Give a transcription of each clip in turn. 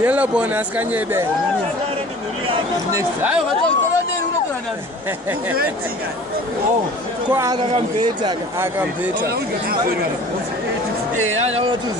Yellow bonus can you be? Next. Oh, I can better. I know what to do.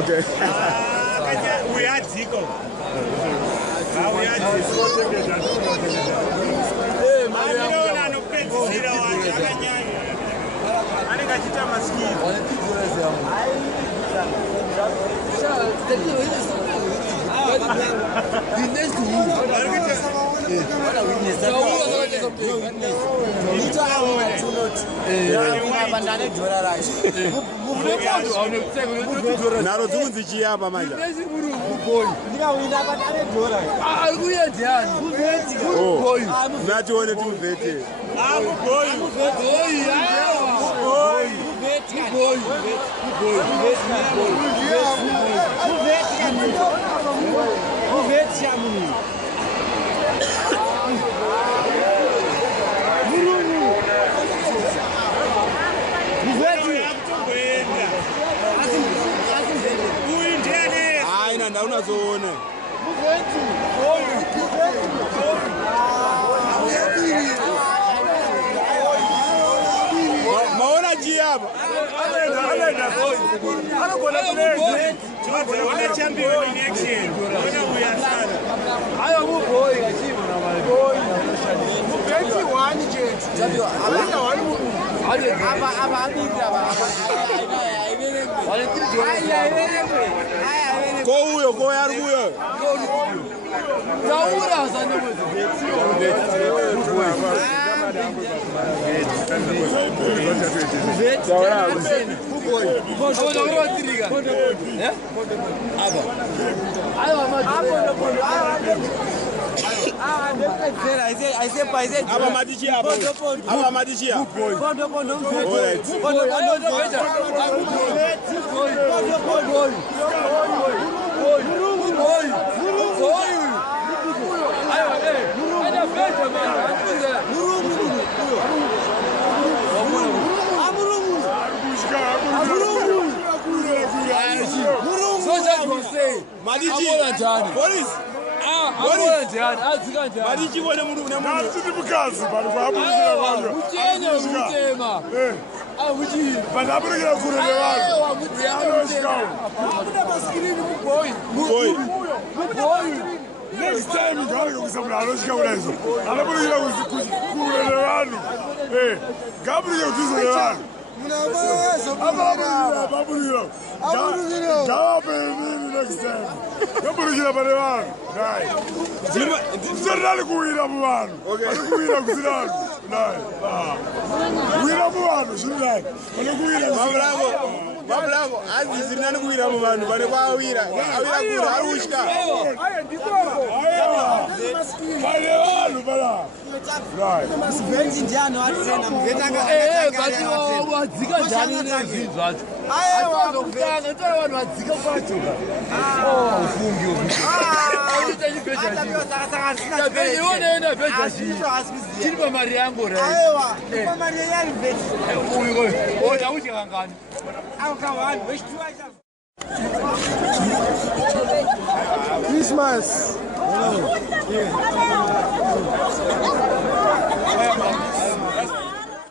Okay. We are Zico. We are njani? Police. Abona njani? Azika njani? Balichibona munhu una munhu. Ngati mukazi bali kwabulira vanhu. Uchenya utema. Uchi. Badabulira kurele vanhu. Akuda maskilini muboyi. Boy. Next time ngalo kusabula aloshika ulezo. Alabulira kurele vanhu. Ngabulira kuzele vanhu. Ababulira. Gabe nini next time. Ngabulira bale vanhu. Dai. Zirali kuwira mu vanhu. Kuwira kuzilana. Dai. Kuwira mu vanhu zirali. Kuwira Mabravo. Mabravo. Andi zirali kuwira mu vanhu bane kwawira. Awira kura arushika. Aya ndikoko. Bale vanhu bala. Dai. Masivenzi njani watsena mvetanga. Bati wadzika njani nezvinhu zvacho. Kutanga ndoda vanhu vadzika kwacho. Ufungi ufungi. Iona bheja chiri pamari yangu right. Aiwa, pamari yari bheja. Oda uchi kangani. Akawanhu vechituacha. Christmas.